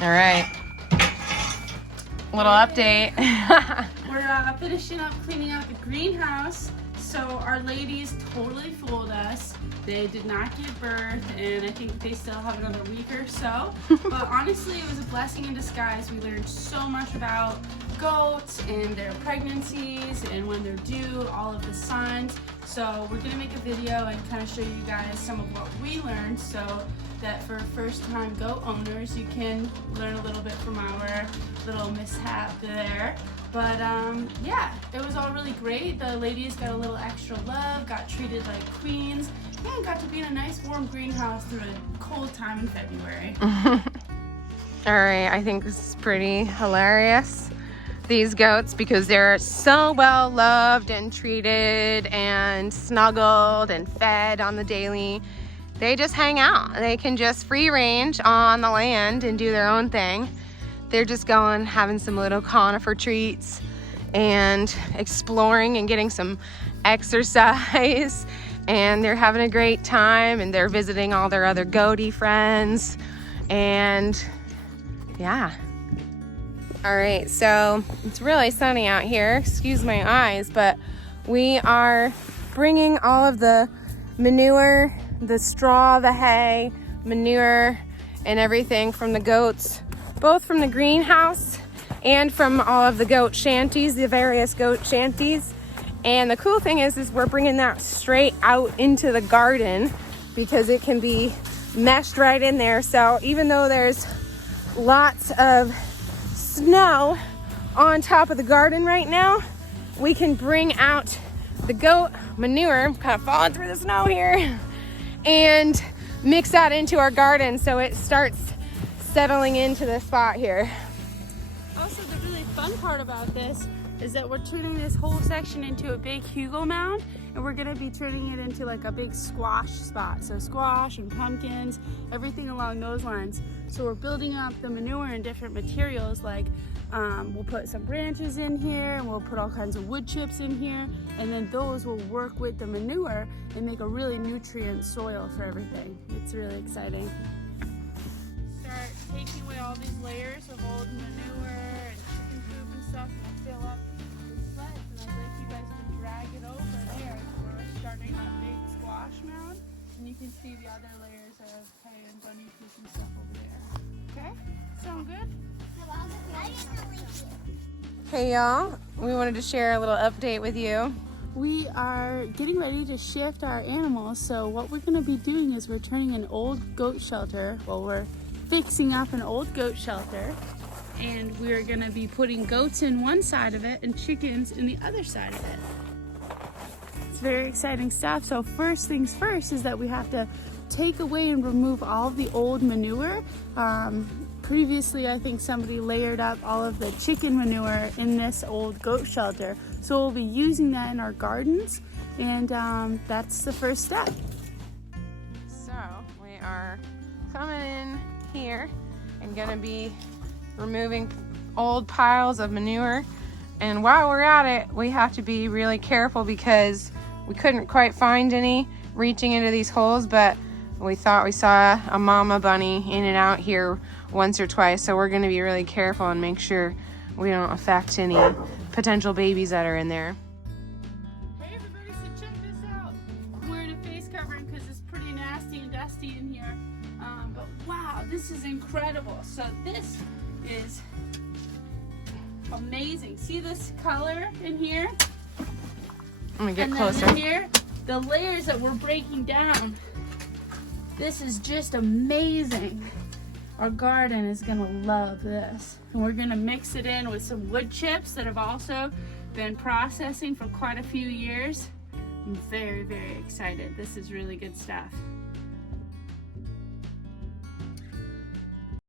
All right. Little update. We're finishing up cleaning out the greenhouse. So our ladies totally fooled us. They did not give birth, and I think they still have another week or so. But honestly, it was a blessing in disguise. We learned so much about goats and their pregnancies and when they're due, all of the signs. So we're gonna make a video and kind of show you guys some of what we learned, so that for first-time goat owners, you can learn a little bit from our little mishap there. But yeah, it was all really great. The ladies got a little extra love, got treated like queens, and got to be in a nice warm greenhouse through a cold time in February. All right, I think this is pretty hilarious. These goats, because they're so well loved and treated and snuggled and fed on the daily, they just hang out. They can just free range on the land and do their own thing. They're just going, having some little conifer treats and exploring and getting some exercise, and they're having a great time, and they're visiting all their other goaty friends, and yeah. All right, so it's really sunny out here. Excuse my eyes, but we are bringing all of the manure, the straw, the hay, manure, and everything from the goats, both from the greenhouse and from all of the goat shanties, the various goat shanties. And the cool thing is we're bringing that straight out into the garden because it can be meshed right in there. So even though there's lots of snow on top of the garden right now, we can bring out the goat manure. I'm kind of falling through the snow here, and mix that into our garden so it starts settling into the spot here. Also, the really fun part about this is that we're turning this whole section into a big Hugo mound, and we're gonna be turning it into like a big squash spot. So squash and pumpkins, everything along those lines. So we're building up the manure in different materials, like we'll put some branches in here, and we'll put all kinds of wood chips in here, and then those will work with the manure and make a really nutrient soil for everything. It's really exciting. Start taking away all these layers of old manure and chicken poop and stuff, and we'll fill up the sleds, and I'd like you guys to drag it over there. We're starting that big squash mound, and you can see the other layers of hay and bunny poop and stuff over there. Okay? Sound good? Hey y'all, we wanted to share a little update with you. We are getting ready to shift our animals, so what we're going to be doing is we're turning an old goat shelter, we're fixing up an old goat shelter, and we're going to be putting goats in one side of it and chickens in the other side of it. It's very exciting stuff. So first things first is that we have to take away and remove all of the old manure. Previously, I think somebody layered up all of the chicken manure in this old goat shelter. So we'll be using that in our gardens, and that's the first step. So we are coming in here and gonna be removing old piles of manure. And while we're at it, we have to be really careful because we couldn't quite find any reaching into these holes, but we thought we saw a mama bunny in and out here once or twice, so we're going to be really careful and make sure we don't affect any potential babies that are in there. Hey everybody, so check this out. I'm wearing a face covering because it's pretty nasty and dusty in here, but wow, this is incredible. So this is amazing. See this color in here? I'm going to get and closer. Then in here, the layers that we're breaking down. This is just amazing. Our garden is gonna love this. And we're gonna mix it in with some wood chips that have also been processing for quite a few years. I'm very, very excited. This is really good stuff.